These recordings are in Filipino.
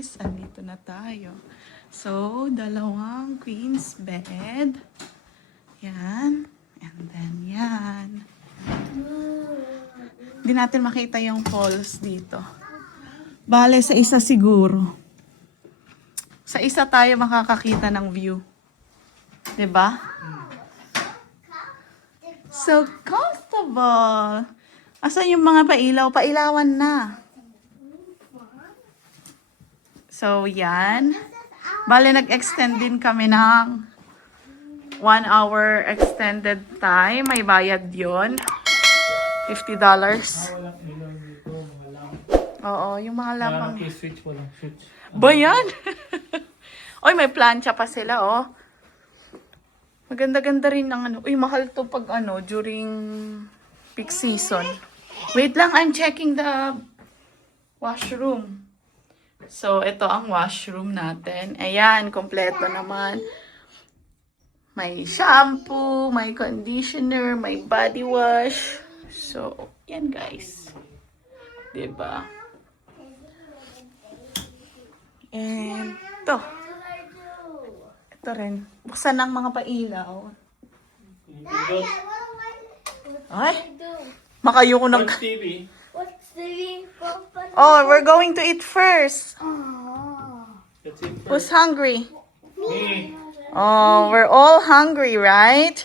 guys, andito na tayo. So, dalawang queen's bed. Yan. And then yan. Hindi natin makita yung falls dito. Bale, sa isa siguro. Sa isa tayo makakakita ng view. 'Di ba? So comfortable. Asan yung mga pailaw? Pailawan na. So, yan. Bale, nag-extend din kami ng 1 hour extended time. May bayad yon $50. Walang ilaw dito, mga lamp. Oo, yung mga lapang. Walang switch, walang switch. Ba yan? Oy, may plancha pa sila, oh. Maganda-ganda rin ng ano. Uy, mahal to pag ano, during peak season. Wait lang, I'm checking the washroom. So, ito ang washroom natin. Ayan, kompleto naman. May shampoo, may conditioner, may body wash. So, yan guys. Diba? And, ito. Ito rin. Buksan ng mga pailaw. Ay! Makayo ko ng... Watch TV. What's the Oh, we're going to eat first. That's it. Who's hungry? Me. Oh, we're all hungry, right?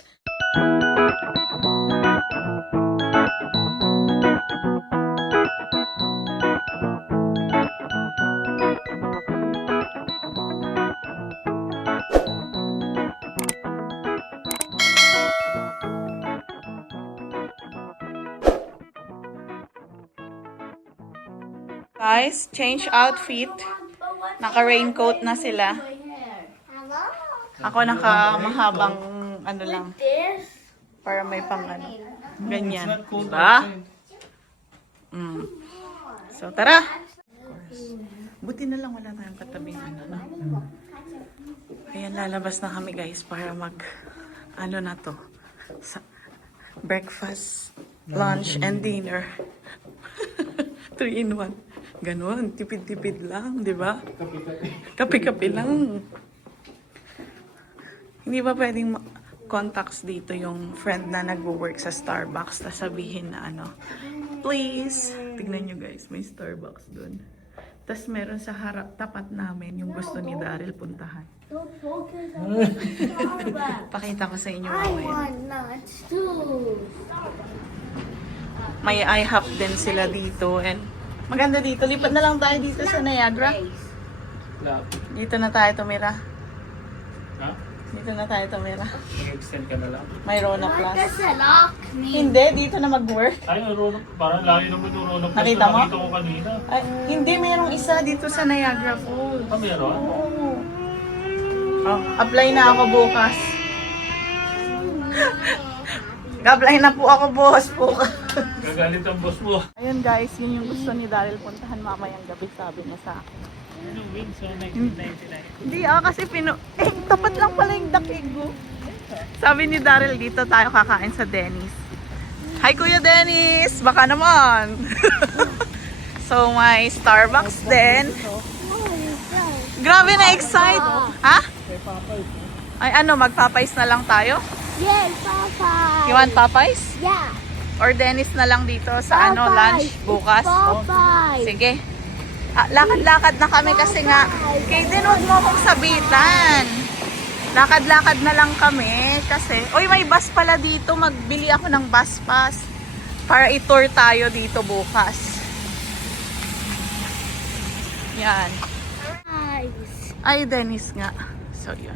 Guys, change outfit. Naka-raincoat na sila. Hello? Ako naka-mahabang ano lang. This? Para may pang ano. Ganyan. It's not cold Diba? outside. So, tara! Buti na lang wala tayong katabing ano, no? Ayan, lalabas na kami guys para mag, ano na to, sa breakfast, lunch, and dinner. 3 in 1. Ganon, tipid-tipid lang, di ba? Kapi-kapi. Kape-kape lang. Hindi ba pwedeng contacts dito yung friend na nagwo-work sa Starbucks na sabihin na ano, please. Tignan nyo guys, may Starbucks dun. Tapos meron sa harap, tapat namin yung gusto ni Daryl puntahan. Don't focus on the Starbucks. Pakita ko sa inyo I mamaya. want nuts too. May IHOP din sila dito and maganda dito. Lipat na lang tayo dito sa Niagara. Lock. Dito na tayo tumira. Ha? Dito na tayo tumira. Mag-extend ka na lang. May Rona What Plus. does the lock mean? Hindi, dito na mag-work. Ay, Rono. Parang layo naman yung Rono. Plus Nakita na mo? nakita ko kanina. Ay, hindi, mayroong isa dito sa Niagara Falls. Ah, meron? Oo. Oh, apply na ako bukas. Apply na po ako boss po. Gagalit ang boss mo. Ayun guys, yun yung gusto ni Daryl puntahan mamayang gabi, sabi niya sa akin. Anong win? So, 1999. Hindi kasi tapat lang pala yung Dakigo. Sabi ni Daryl, dito tayo kakain sa Dennis. Hi Kuya Dennis! Baka naman! So may Starbucks din. Grabe na excite! Ha? Ay ano, magpapais na lang tayo? Yes, Papa. You want Popeyes? Yeah. Or Dennis na lang dito sa ano, lunch bukas? Papa. Sige. Lakad-lakad na kami kasi nga, Kaden, huwag mo akong sabitan. Lakad-lakad na lang kami kasi, uy, may bus pala dito. Magbili ako ng bus pass para i-tour tayo dito bukas. Yan. Nice. Ay, Dennis nga. So, yun.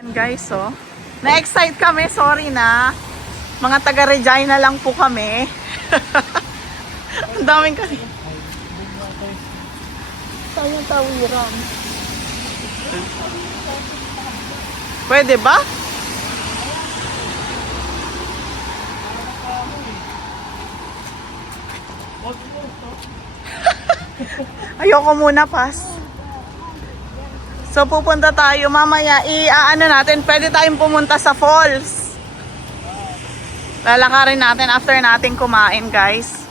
Yan guys, oh. Na-excite kami. Sorry na. Mga taga-Regina lang po kami. Ang daming kasi. Saan yung tawiran? Pwede ba? Ayoko muna, pass. So, pupunta tayo mamaya. Ano natin, pwede tayong pumunta sa falls. Lalakarin natin after natin kumain, guys.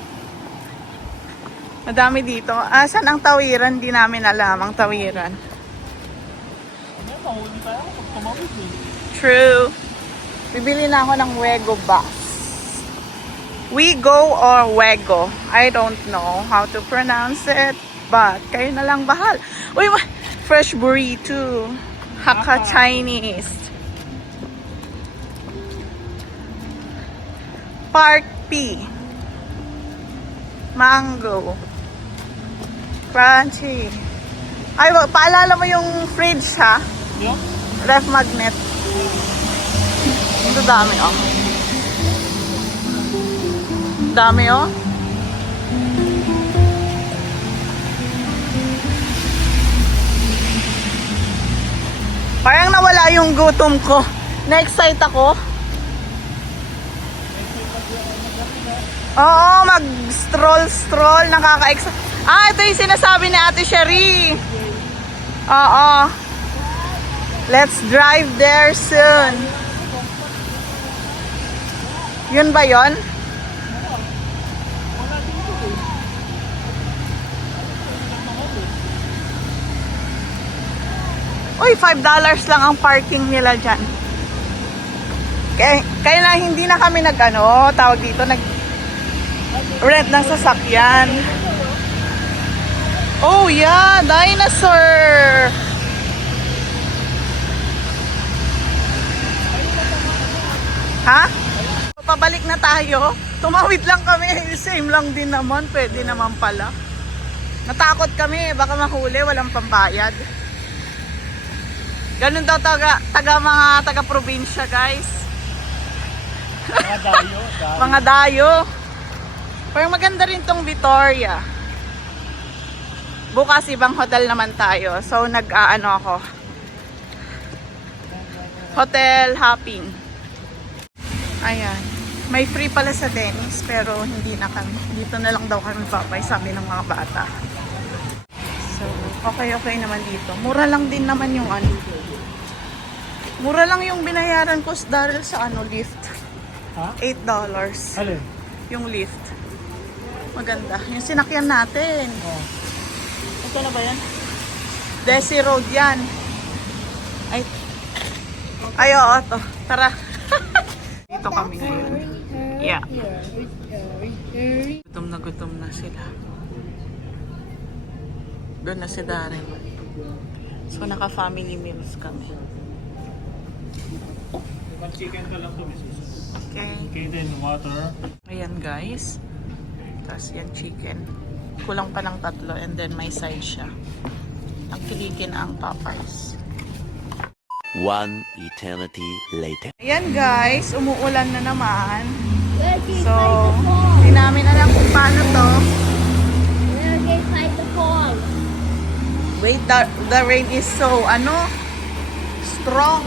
Madami dito. Asan ang tawiran? Di namin alam ang tawiran. May mahuli tayo pag tumawid eh. True. Bibili na ako ng Wego bus. Wego or Wego. I don't know how to pronounce it. But, kayo na lang bahal. Uy, fresh burrito. Hakka Chinese. Park P. Mango. Crunchy. Ay, paalala mo yung fridge ha? Yung? Ref magnet. Ito dami oh. Dami oh. Parang nawala yung gutom ko. Na-excite ako. Oo, mag-stroll-stroll. Nakaka-excite. Ito yung sinasabi ni Ate Cherie. Oo. Let's drive there soon. Yun ba yun? Uy, $5 lang ang parking nila dyan. Kaya na hindi na kami tawag dito, rent ng sasakyan. Oh yeah, dinosaur! Ha? Pabalik na tayo. Tumawid lang kami. Same lang din naman. Pwede naman pala. Natakot kami. Baka mahuli. Walang pambayad. Ganun daw mga taga-probinsya, guys. Mga dayo. Mga dayo. Parang maganda rin tong Victoria. Bukas ibang hotel naman tayo. So ako. Hotel hopping. Ayan. May free pala sa Dennis pero hindi na kami. Dito na lang daw kami papay, sabi ng mga bata. So, okay naman dito. Mura lang din naman yung Mura lang yung binayaran ko dahil sa lift. Ha? $8. Alin? Yung lift. Maganda. Yung sinakyan natin. Oh. Ito na ba yan? Desi Road yan. Ay, oo, to. Tara. Dito kami ngayon. Yeah. Gutom na sila. Doon na si Darren. So, naka-family meals kami. One chicken ka lang to, Mrs. Okay. Okay, then water. Ayan, guys. Tapos yan, chicken. Kulang pa ng 3 and then may side siya. Ang kilikin ang Popeyes. One eternity later. Ayan, guys. Umuulan na naman. We're going So, find the fall. hindi namin alam kung paano to. We're going find the fall. Wait, the rain is so, strong.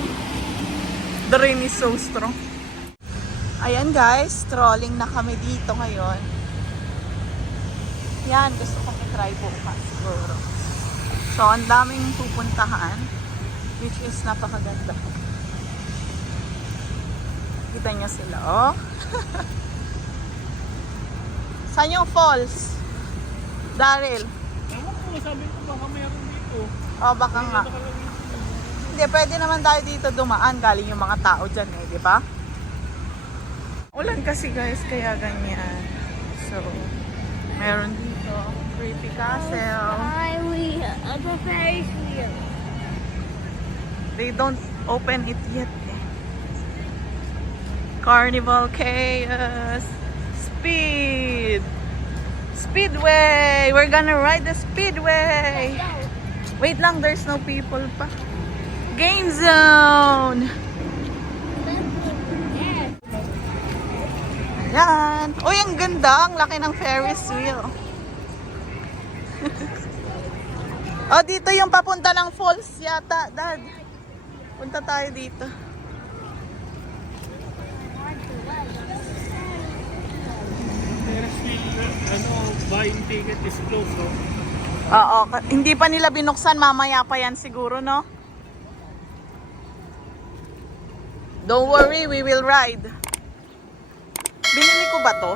The rain is so strong. Ayan, guys. Strolling na kami dito ngayon. Yan, gusto kong i-try bukas siguro. So, ang daming pupuntahan, which is napakaganda. Kita niyo sila, oh. Saan yung falls? Daryl? Ewan ko, sabi ko baka mayroon dito. Oh, baka nga. Hindi, pwede naman tayo dito dumaan. Galing yung mga tao dyan eh, di ba? Ulan kasi guys, kaya ganyan. So, meron dito. Pretty castle. The Ferris wheel. They don't open it yet eh. Carnival Chaos. Speedway! We're gonna ride the Speedway! Wait lang, there's no people pa. Game Zone! Ayan! Uy, ang ganda! Ang laki ng Ferris wheel. Oh, dito yung papunta ng falls yata, Dad. Punta tayo dito. Ferris wheel, buying ticket is closed, no? Oo, hindi pa nila binuksan, mamaya pa yan siguro, no? Don't worry, we will ride. Binili ko ba to?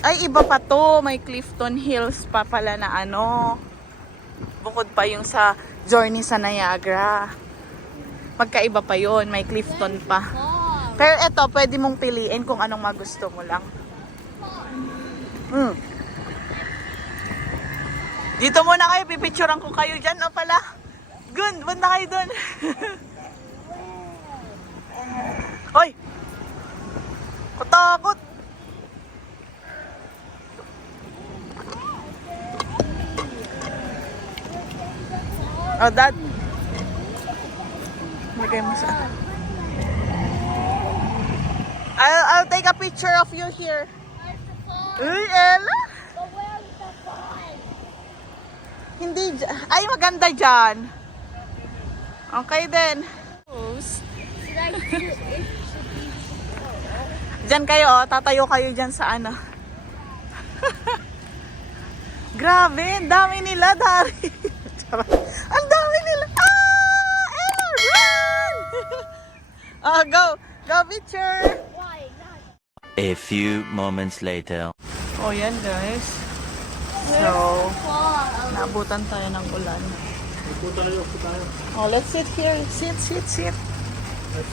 Ay, iba pa to. May Clifton Hills pa pala na ano. Bukod pa yung sa Journey sa Niagara. Magkaiba pa yon, may Clifton pa. Pero eto, pwede mong piliin kung anong magusto mo lang. Dito muna kayo, pipicturean ko kayo dyan. O pala. Good, banda kayo dun. Hoy! Katakot! Oh, Dad. Lagay mo sa... I'll take a picture of you here. Uy, Ella! But where's the fun? Hindi ay, maganda dyan. Okay din. Should I do it? Dyan kayo, oh. Tatayo kayo dyan sa ano. Grabe, ang dami nila, Dari. Ang dami nila. Ah! Ella, run! Oh, go. Go, picture. Why not? A few moments later. Oh, yan, guys. So, naabutan tayo ng ulan. Upo tayo. Oh, let's sit here. Sit. Let's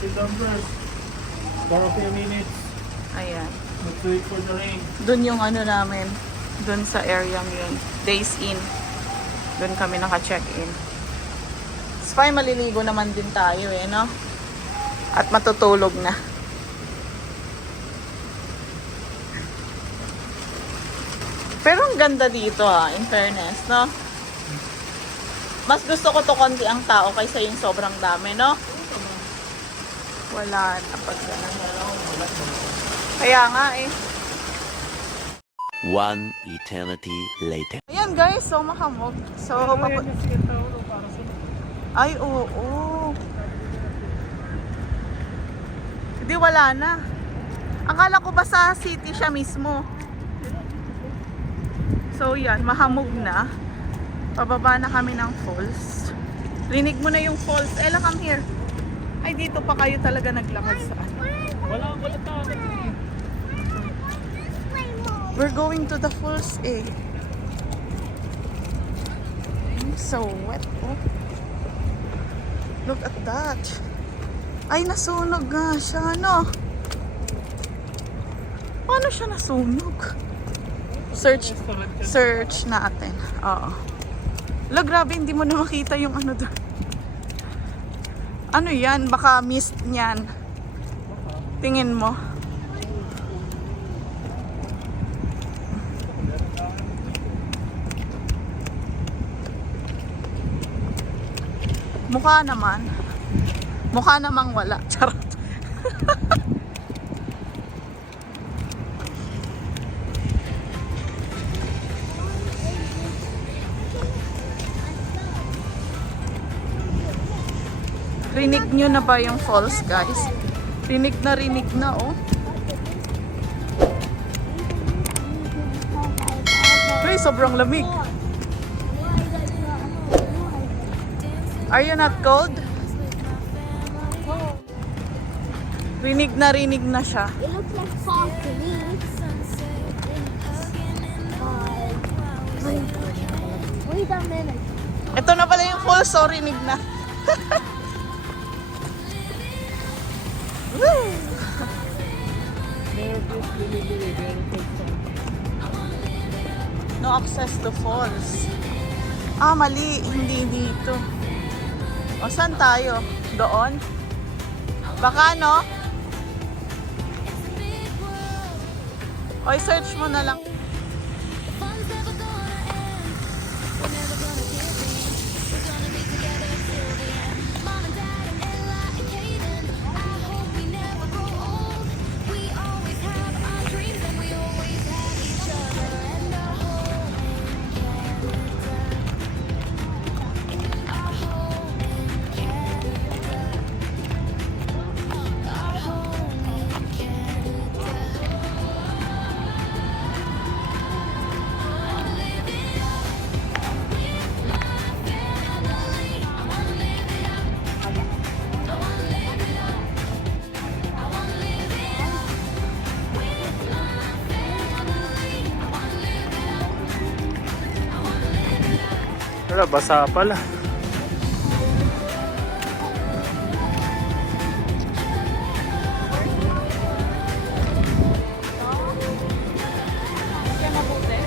sit down first. For a few minutes. Ayan. Let's wait for the rain. Doon yung ano namin. Doon sa area yun. Days Inn. Doon kami naka-check-in. It's fine, maliligo naman din tayo eh, no? At matutulog na. Pero ang ganda dito in fairness, no? Mas gusto ko to konti ang tao kaysa yung sobrang dami, no? Wala na pag ganun. Kaya nga eh. One eternity later. Ayan guys, so mahamog. So, ay, oo. Hindi, wala na. Akala ko ba sa city siya mismo? So, yan, mahamog na. Pababa na kami ng falls. Rinig mo na yung falls. Ella, come here. Ay, dito pa kayo talaga naglakad sa ano. Wala tao. We're going to the falls eh. I'm so wet oh. Look at that. Ay, nasunog nga siya, no? Paano siya nasunog? Search natin. Oo. Lo, grabe, hindi mo na makita yung ano doon. Ano yan? Baka mist niyan. Tingin mo. Mukha naman. Mukha namang wala. Charot. Rinig nyo na ba yung falls, guys? Rinig na, oh. Uy, sobrang lamig. Are you not cold? Rinig na siya. It looks like fog to me. Wait a minute. Ito na pala yung falls, so rinig na. Woo! No access to falls. Ah, mali. Hindi dito. O, saan tayo? Doon? Baka, no? O, search mo na lang. Wala, basa pala. Kaya mabuti.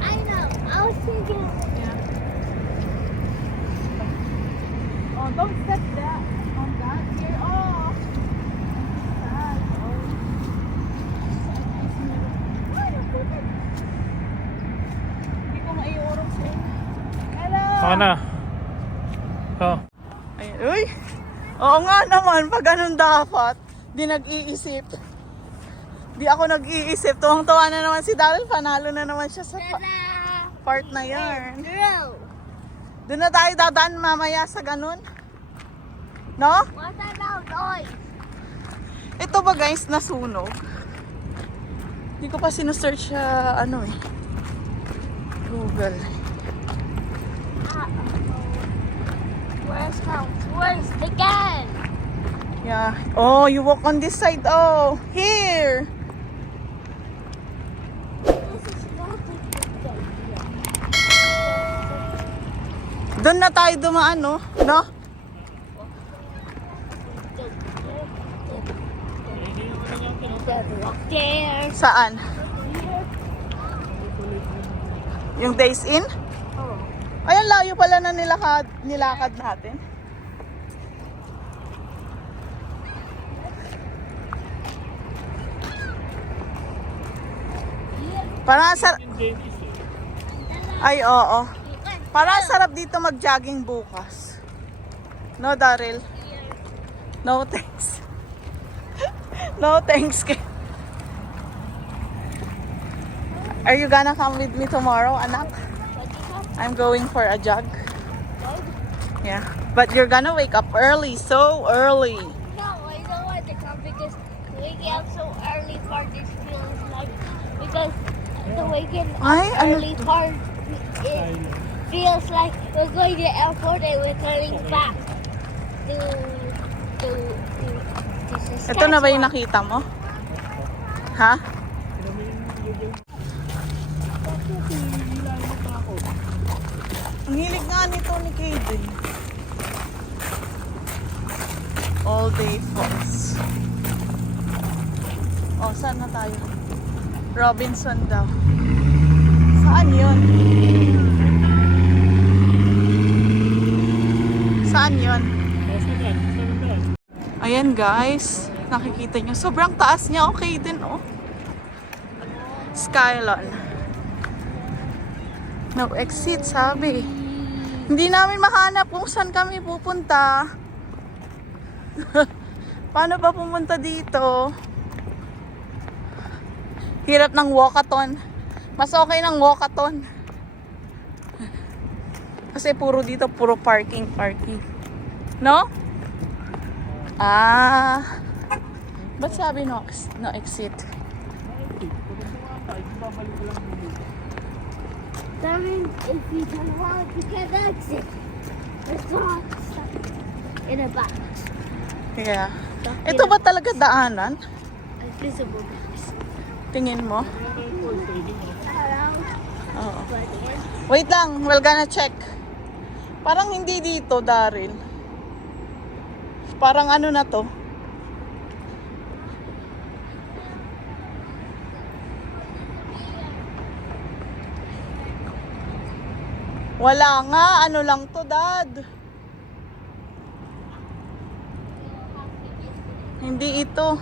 I know. I was thinking. Oh, don't step that on that here. Oh. That. Oh. Hindi ko maiurong siya. Hello. Ako na. Oh. Ay, uy. Oo nga naman, pag ganun dapat, di nag-iisip. Di ako nag-iisip. Tuwang-tuwa na naman si Daryl, panalo na naman siya sa Ta-da! part na yarn. Girl, Doon na tayo dadaan mamaya sa ganun. No? what's that loud noise? Ito ba guys, nasunog? Hindi ko pa sinusearch sa ano eh. Google. Where's the gun? Yeah. Oh, you walk on this side. Oh, here. This is not a good idea. Doon na tayo dumaan, no? No? Walk there. Saan? Yung days in? Oh. Ayun, layo pala na nilakad natin. Parang Ay, oo. Parang sarap dito mag-jogging bukas. No, Daryl? No, thanks. No, thanks. Are you gonna come with me tomorrow, anak? I'm going for a jog. Yeah. But you're gonna wake up early, so early. No, I don't want to come because waking up so early part is feels like because the waking up Ay, ano early to? part it feels like we're going to the airport and we're turning back to Ito na ba yung nakita mo? Ha? Ang hilig nga nito ni Kaden. All day falls. Oh, saan na tayo? Robinson daw. Saan yun? Saan yun? Ayan guys, nakikita nyo. Sobrang taas niya. Okay din, oh. Skylon. No exit, sabi. Hindi namin mahanap kung saan kami pupunta. Paano ba pumunta dito? Hirap ng walkathon. Mas okay ng walkathon. Kasi puro dito, puro parking. No? Ah. Ba't sabi no exit? That means if you turn around, you can't exit. It's not stuck in a box. Yeah. Ito ba talaga daanan? Invisible box. Tingin mo? Around. Oo. But then, Wait lang, we're gonna check. Parang hindi dito, Daryl. Parang ano na to? Wala nga, ano lang to, Dad. Hindi ito.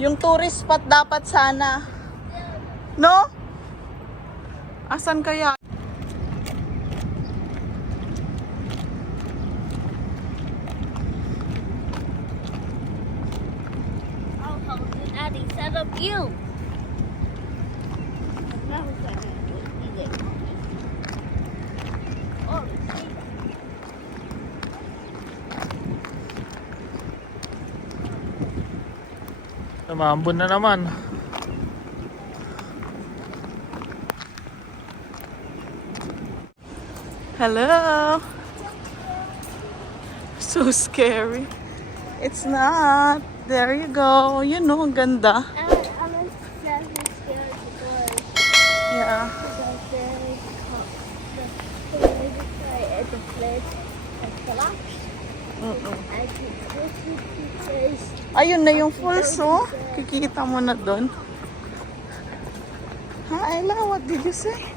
Yung tourist spot dapat sana. No? Asan kaya? I'll hold it at instead of you. Now we're gonna eat it. Oh, Namambon na naman. Hello. So scary. It's not. There you go. Yun no, ang ganda. I'm scared because Yeah. the place has collapsed. I can push it because Ayun na yung falls, oh. Kikita mo na doon. Ha, Ella, what did you say?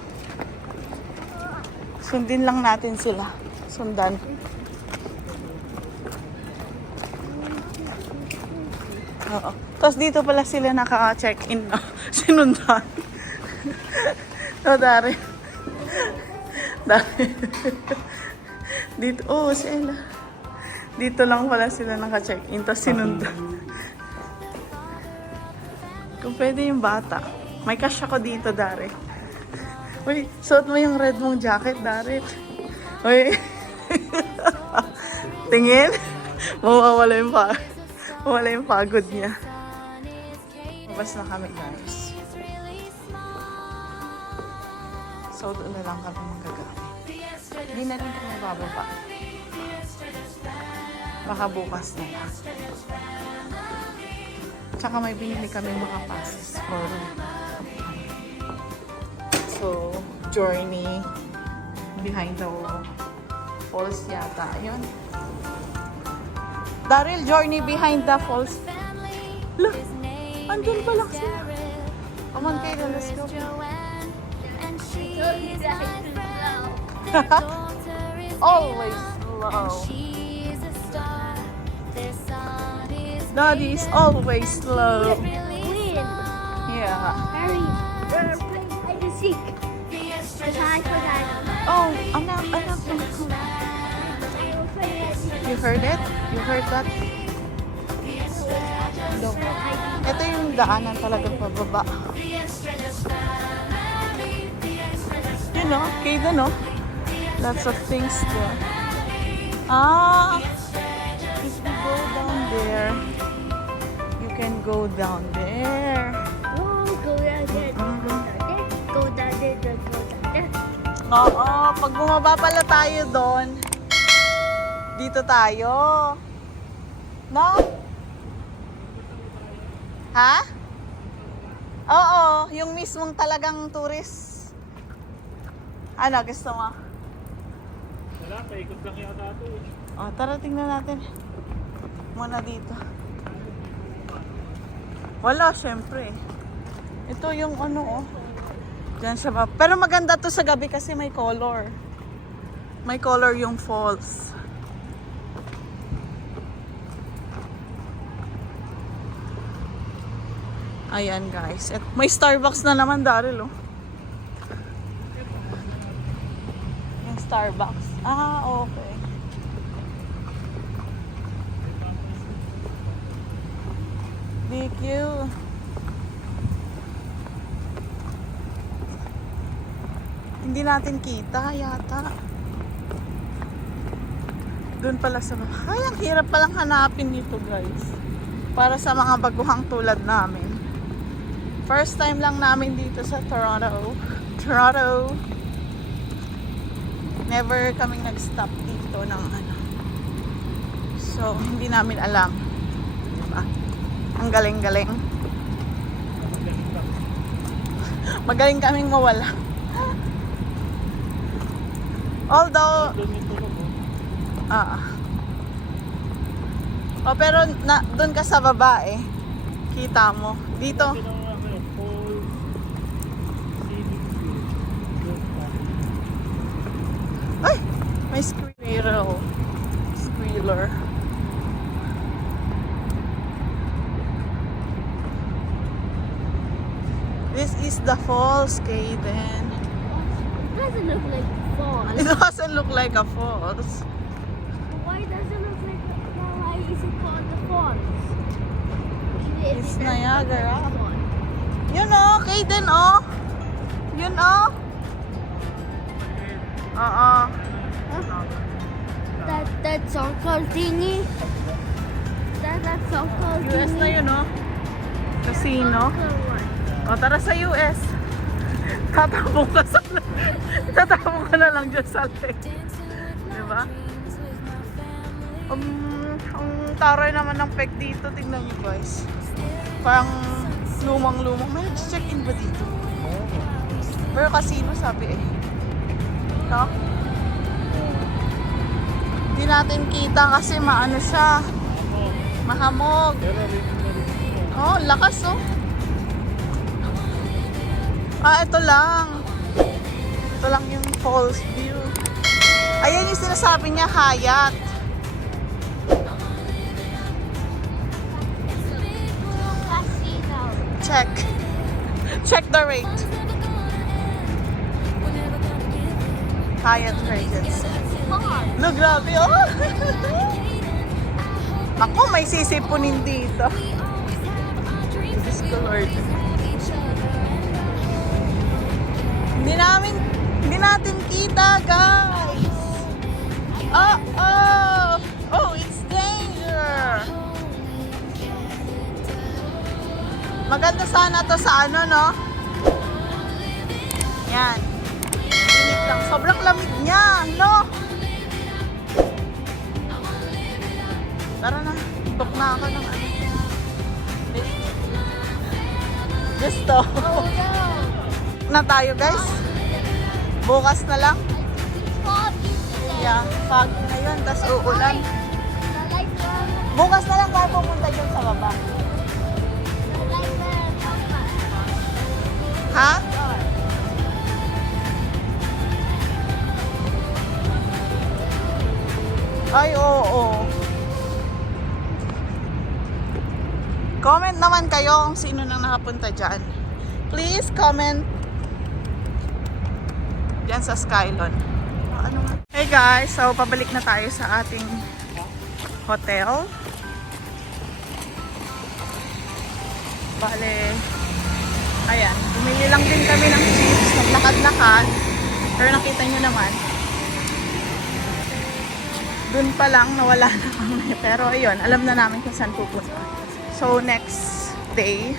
Sundin lang natin sila. Sundan. Oo. Tapos dito pala sila naka-check-in na. Sinundan. O, Dari. Dari. Dito, oh, si Ella. Dito lang pala sila naka-check-in. Tapos sinundan. Kung pwede yung bata. May cash ako dito, Dari. Uy, suot mo yung red mong jacket, Dari. Uy. Tingin. Mawawala yung pagod niya. Mabas na kami, guys. So, doon na lang kami magagamit. Hindi na rin kami bababa. Baka bukas na lang. Tsaka may binili kami mga passes for journey behind the falls yata. Ayun. Daryl, journey behind the falls. Look, andun pala sila. Come on, Kayla, let's go. Always slow. Daddy is always slow. Yeah. Harry, we're playing hide and seek. I forgot. Oh, anak. You heard it? You heard that? No. Ito yung daanan talagang pababa. You know, Kayla, no? Lots of things there. Ah, if you go down there, you can go down there. Oh, go down there, go down there, go down there. Oo, pag bumaba pala tayo doon, dito tayo. No? Ha? Oo, yung mismong talagang tourist. Ano, gusto mo? Wala, paikot lang yata ito eh. O, tara, tingnan natin. Muna dito. Wala, syempre. Ito yung ano, oh. Diyan siya ba? Pero maganda to sa gabi kasi may color. May color yung falls. Ayan, guys. May Starbucks na naman, Daryl, oh. Yung Starbucks. Ah, okay. DQ. Hindi natin kita yata. Doon pala sa... Ay, ang hirap palang hanapin dito, guys. Para sa mga baguhang tulad namin. First time lang namin dito sa Toronto. Never kaming nag-stop dito ng ano. So, hindi namin alam. Diba? Ang galing-galing. Magaling kaming mawala. Although, Doon yung tunog oh, pero doon ka sa baba eh. Kita mo. Dito. Ay! May squirrel. Squealer. This is the falls, Kaden. It doesn't look like fall. It doesn't look like a falls. Why does it look like why is it called the falls? It's Niagara. Yun oh, Kaden oh. Yun oh. That circle thingy. That circle US na thingy. yun oh. Casino. Circle one. O tara sa US. Tatabong ka na lang dyan sa lake. Diba? Ang taray naman ng peg dito. Tingnan niyo guys. Parang lumang-lumang. May check-in ba dito? Pero casino sabi eh. No? Hindi natin kita kasi maano siya. Mahamog. Oh, lakas oh. Ito lang. Ito lang yung falls view. Ayan yung sinasabi niya, Hyatt. Casino. Check. Check the rate. Hyatt Regency. Look, grabe oh. Naku, may sisipunin dito. Diyos ko Lord. Hindi natin kita, guys. Oh, it's danger. Maganda sana to sa ano, no? Yan. Init lang. Sobrang lamig niya, no? Tara na. Tok na ako ng ano. Gusto. Oh no. Na tayo, guys. Bukas na lang. Foggy today. Yeah, foggy na yun, tas uulan. The lights are Bukas na lang tayo pumunta dyan sa baba. the lights are Ha? Ay, oo. Comment naman kayo kung sino nang nakapunta dyan. Please comment dyan sa Skylon. Ano nga? Hey guys, so pabalik na tayo sa ating hotel. Bale, ayan, bumili lang din kami ng chips, naglakad-lakad. Pero nakita nyo naman, dun pa lang nawala na kami. Pero ayun, alam na namin kung saan pupunta. So next day,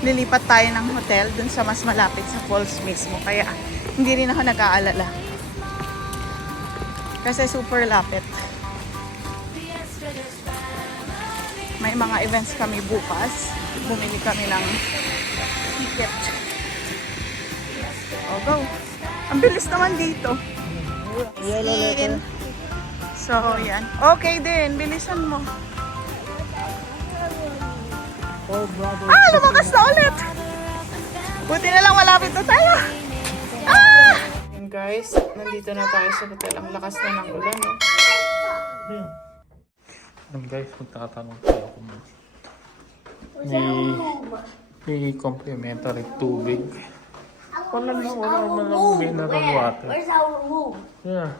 lilipat tayo ng hotel dun sa mas malapit sa falls mismo. Kaya hindi rin ako nag-aalala. Kasi super lapit. May mga events kami bukas. Bumili kami ng ticket. O, go. Ang bilis naman dito. In. So, yan. Okay din. Bilisan mo. Lumakas na ulit. Buti na lang malapit na tayo. And guys, nandito na tayo sa hotel. Ang lakas na ng ulan, no? Guys, magtatanong tayo kung may complimentary tubig. Wala naman lang mineral water. Where's our room? Yeah.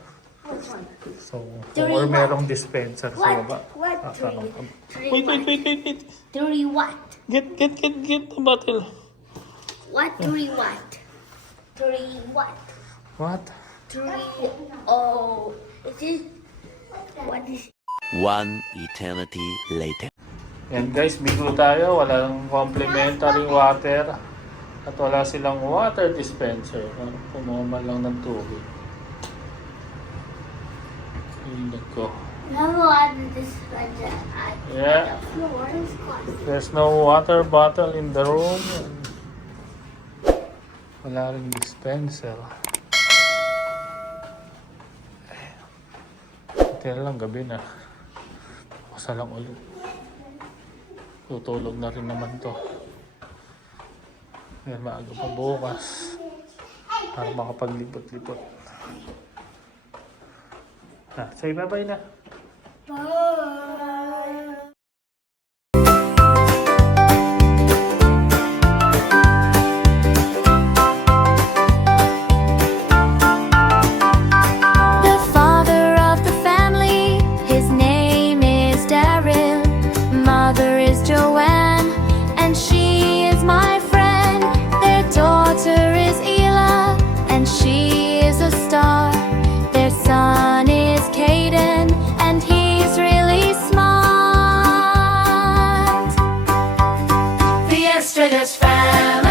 Which one? So, or merong dispenser sa baba. What Tatanong tree? ka. Wait. Tree what? Get the bottle. What tree what? Tree what? What? Tree. Oh, it is. What is? One eternity later. Yan guys, bigo tayo. Walang complimentary water. At wala silang water dispenser. Kumuha man lang ng tubig. Hindi ko. No water dispenser. Yeah. The floor is closed. There's no water bottle in the room. Wala rin dispenser. Ito lang, gabi na. Buksan lang ulit. Tutulog na rin naman to. Yan, maaga pa bukas. Para makapaglipot-lipot. Say bye-bye na. Bye. The father of the family, his name is Daryl. Mother is Joanne, and she is my friend. Their daughter is Ela, and she is a star. Their son is Caden, and he's really smart. The Estradus family.